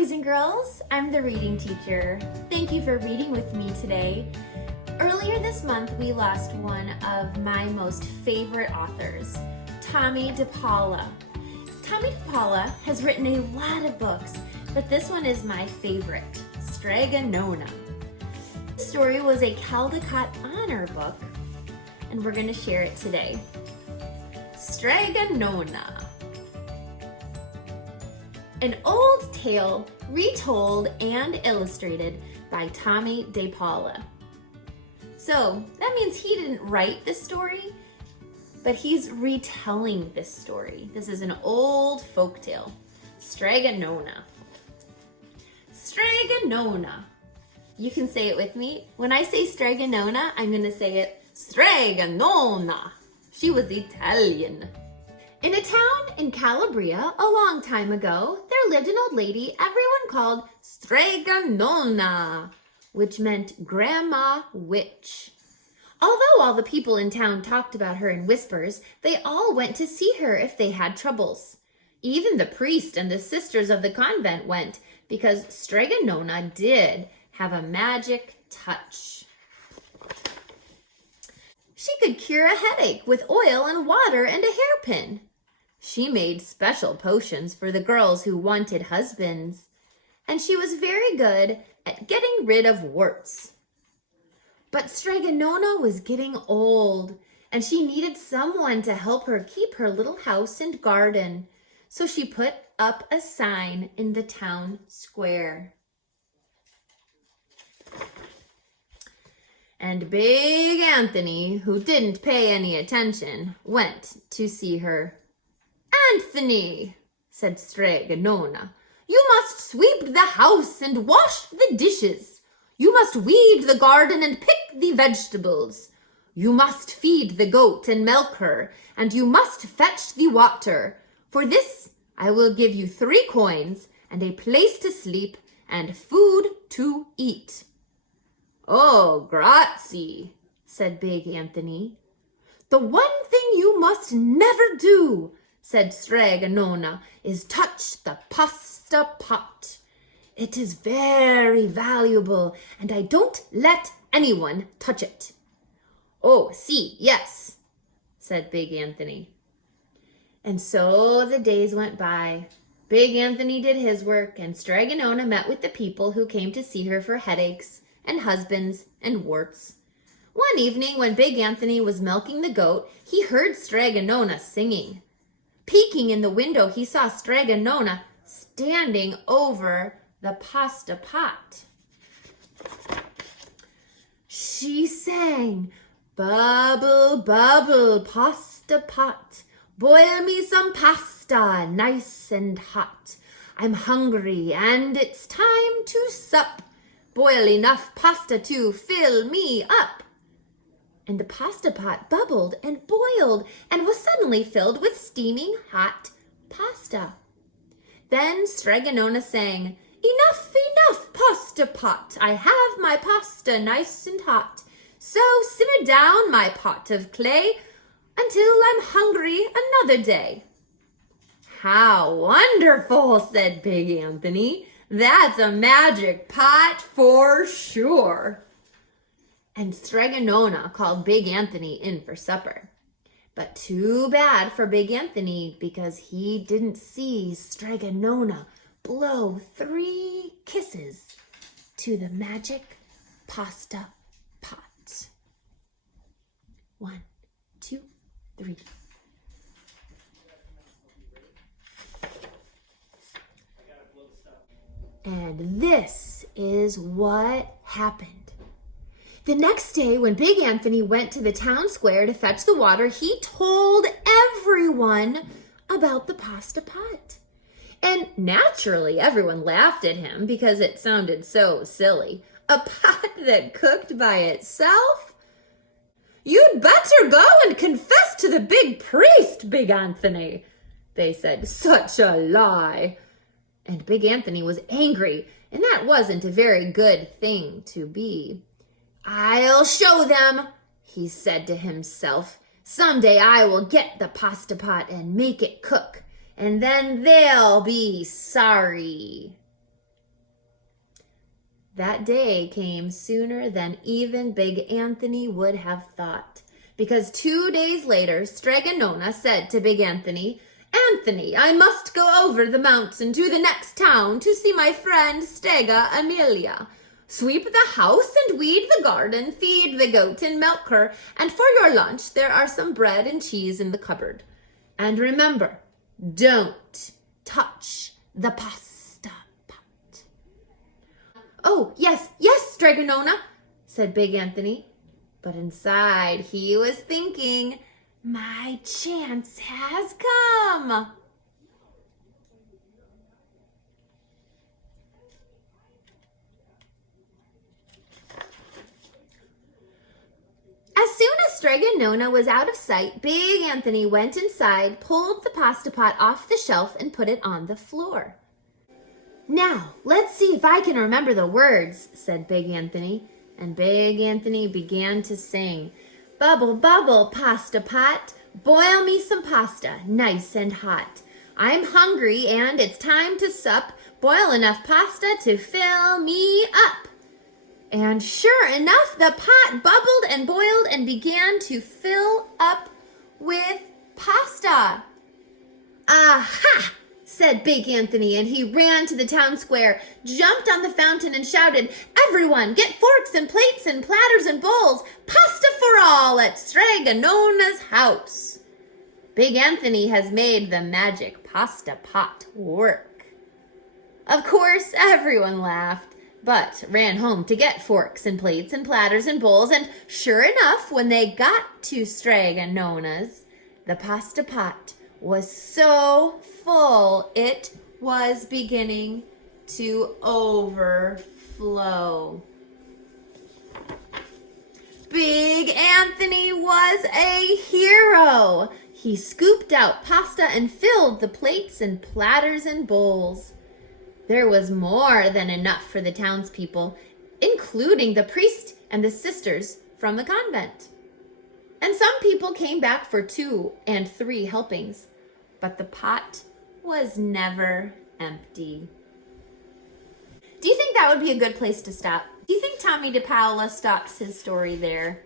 boys and girls. I'm the reading teacher. Thank you for reading with me today. Earlier this month, we lost one of my most favorite authors, Tommie Paola. Tommie Paola has written a lot of books, but this one is my favorite, Strega Nona. The story was a Caldecott honor book, and we're going to share it today. Strega Nona. An old tale retold and illustrated by Tommie Paola. So that means he didn't write this story, but he's retelling this story. This is an old folk tale, Strega Nona. Strega Nona. You can say it with me. When I say Strega Nona, I'm going to say it Strega Nona. She was Italian. In a town in Calabria a long time ago, there lived an old lady everyone called Strega Nona, which meant Grandma Witch. Although all the people in town talked about her in whispers, they all went to see her if they had troubles. Even the priest and the sisters of the convent went, because Strega Nona did have a magic touch. She could cure a headache with oil and water and a hairpin. She made special potions for the girls who wanted husbands, and she was very good at getting rid of warts. But Strega Nona was getting old, and she needed someone to help her keep her little house and garden, so she put up a sign in the town square. And Big Anthony, who didn't pay any attention, went to see her. "Anthony," said Strega Nona, "you must sweep the house and wash the dishes. You must weed the garden and pick the vegetables. You must feed the goat and milk her, and you must fetch the water. For this I will give you 3 coins and a place to sleep and food to eat." "Oh, grazie," said Big Anthony. "The one thing you must never do," said Strega Nona, "is touch the pasta pot. It is very valuable, and I don't let anyone touch it." "Oh, si, yes," said Big Anthony. And so the days went by. Big Anthony did his work, and Strega Nona met with the people who came to see her for headaches and husbands and warts. One evening when Big Anthony was milking the goat, he heard Strega Nona singing. Peeking in the window, he saw Strega Nona standing over the pasta pot. She sang, "Bubble, bubble, pasta pot. Boil me some pasta, nice and hot. I'm hungry and it's time to sup. Boil enough pasta to fill me up." And the pasta pot bubbled and boiled and was suddenly filled with steaming hot pasta. Then Strega Nona sang, "Enough, enough, pasta pot. I have my pasta nice and hot. So simmer down my pot of clay until I'm hungry another day." "How wonderful," said Big Anthony. "That's a magic pot for sure." And Strega Nona called Big Anthony in for supper. But too bad for Big Anthony, because he didn't see Strega Nona blow 3 kisses to the magic pasta pot. 1, 2, 3. And this is what happened. The next day, when Big Anthony went to the town square to fetch the water, he told everyone about the pasta pot. And naturally, everyone laughed at him because it sounded so silly. A pot that cooked by itself? "You'd better go and confess to the big priest, Big Anthony," they said. "Such a lie." And Big Anthony was angry, and that wasn't a very good thing to be. "I'll show them," he said to himself. "Someday I will get the pasta pot and make it cook, and then they'll be sorry." That day came sooner than even Big Anthony would have thought, because 2 days later Strega Nona said to Big Anthony, "Anthony, I must go over the mountain to the next town to see my friend Strega Amelia. Sweep the house and weed the garden, feed the goat and milk her, and for your lunch there are some bread and cheese in the cupboard. And remember, don't touch the pasta pot." "Oh, yes, Strega Nona," said Big Anthony. But inside he was thinking, "My chance has come." As soon as Strega Nona was out of sight, Big Anthony went inside, pulled the pasta pot off the shelf, and put it on the floor. "Now, let's see if I can remember the words," said Big Anthony. And Big Anthony began to sing, "Bubble, bubble, pasta pot, boil me some pasta, nice and hot. I'm hungry and it's time to sup, boil enough pasta to fill me up." And sure enough, the pot bubbled and boiled and began to fill up with pasta. "Aha!" said Big Anthony, and he ran to the town square, jumped on the fountain and shouted, "Everyone, get forks and plates and platters and bowls, pasta for all at Strega Nona's house." Big Anthony has made the magic pasta pot work. Of course, everyone laughed, but ran home to get forks and plates and platters and bowls, and sure enough, when they got to Strega Nona's, the pasta pot was so full it was beginning to overflow. Big Anthony was a hero. He scooped out pasta and filled the plates and platters and bowls. There was more than enough for the townspeople, including the priest and the sisters from the convent. And some people came back for 2 and 3 helpings, but the pot was never empty. Do you think that would be a good place to stop? Do you think Tommie de Paola stops his story there?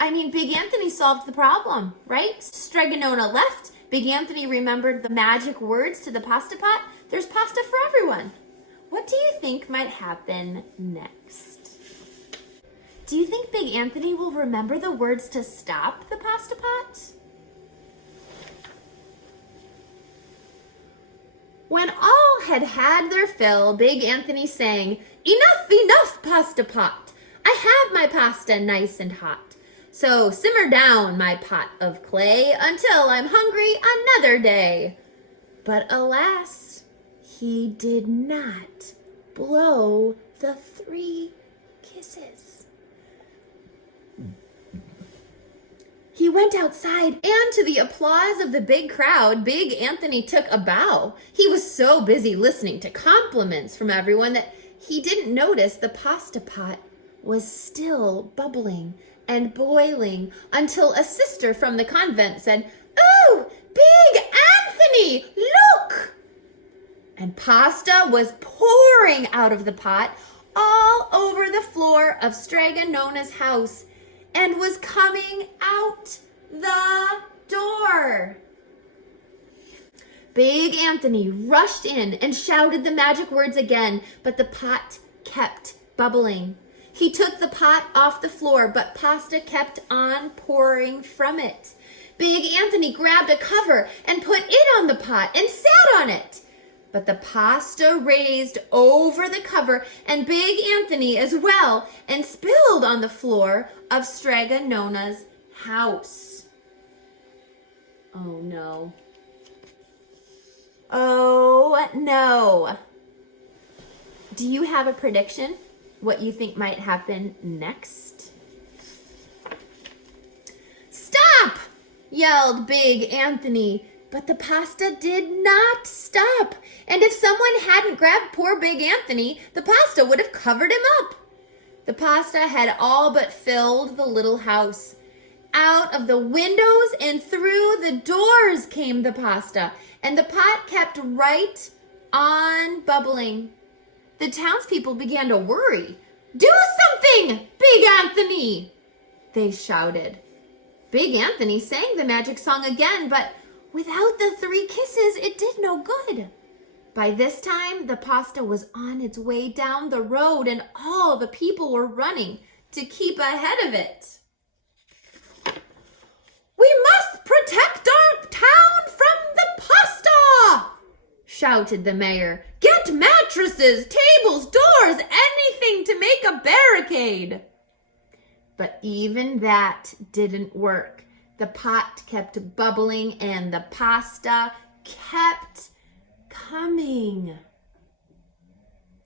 I mean, Big Anthony solved the problem, right? Strega Nona left. Big Anthony remembered the magic words to the pasta pot. There's pasta for everyone. What do you think might happen next? Do you think Big Anthony will remember the words to stop the pasta pot? When all had had their fill, Big Anthony sang, "Enough, enough, pasta pot! I have my pasta nice and hot. So simmer down, my pot of clay, until I'm hungry another day." But alas, he did not blow the 3 kisses. He went outside, and to the applause of the big crowd, Big Anthony took a bow. He was so busy listening to compliments from everyone that he didn't notice the pasta pot was still bubbling and boiling until a sister from the convent said, "Oh, Big Anthony, look!" And pasta was pouring out of the pot all over the floor of Strega Nona's house and was coming out the door. Big Anthony rushed in and shouted the magic words again, but the pot kept bubbling. He took the pot off the floor, but pasta kept on pouring from it. Big Anthony grabbed a cover and put it on the pot and sat on it. But the pasta raised over the cover and Big Anthony as well and spilled on the floor of Strega Nona's house. Oh no. Oh no. Do you have a prediction? What you think might happen next? "Stop!" yelled Big Anthony, but the pasta did not stop. And if someone hadn't grabbed poor Big Anthony, the pasta would have covered him up. The pasta had all but filled the little house. Out of the windows and through the doors came the pasta, and the pot kept right on bubbling. The townspeople began to worry. "Do something, Big Anthony!" they shouted. Big Anthony sang the magic song again, but without the 3 kisses, it did no good. By this time, the pasta was on its way down the road, and all the people were running to keep ahead of it. "We must protect our town from the pasta!" shouted the mayor. "Get mattresses, tables, doors, anything to make a barricade." But even that didn't work. The pot kept bubbling and the pasta kept coming.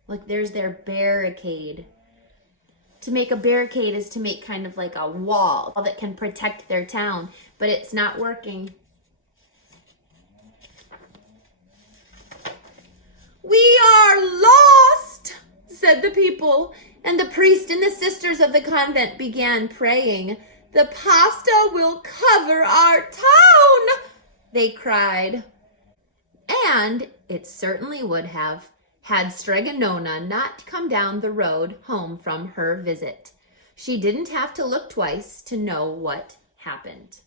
Look, there's their barricade. To make a barricade is to make kind of like a wall that can protect their town, but it's not working. "We are lost," said the people, and the priest and the sisters of the convent began praying. "The pasta will cover our town," they cried. And it certainly would have, had Strega Nona not come down the road home from her visit. She didn't have to look twice to know what happened.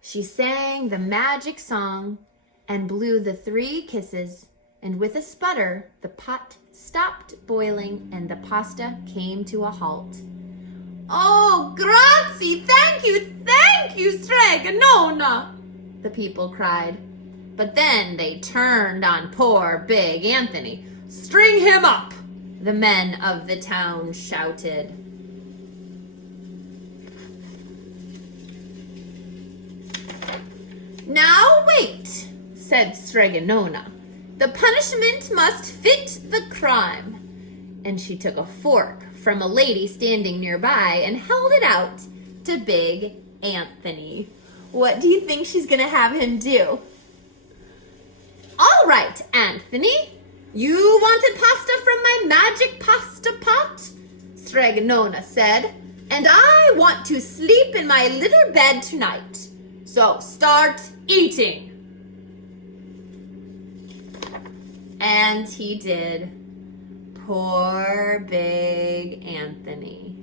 She sang the magic song and blew the 3 kisses, and with a sputter, the pot stopped boiling and the pasta came to a halt. "Oh, grazie, thank you, Strega Nona," the people cried. But then they turned on poor Big Anthony. "String him up," the men of the town shouted. "Now wait," said Strega Nona. "The punishment must fit the crime." And she took a fork from a lady standing nearby and held it out to Big Anthony. What do you think she's going to have him do? "All right, Anthony. You wanted pasta from my magic pasta pot," Strega Nona said, "and I want to sleep in my little bed tonight. So start eating." And he did. Poor Big Anthony.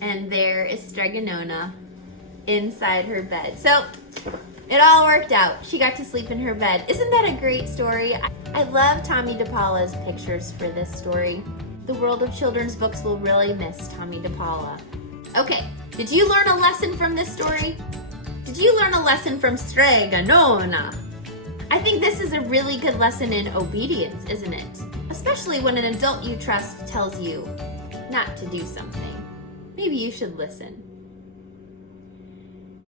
And there is Strega Nona inside her bed. So it all worked out. She got to sleep in her bed. Isn't that a great story? I love Tommie DePaola's pictures for this story. The world of children's books will really miss Tommie DePaola. Okay, did you learn a lesson from this story? Did you learn a lesson from Strega Nona? I think this is a really good lesson in obedience, isn't it? Especially when an adult you trust tells you not to do something. Maybe you should listen.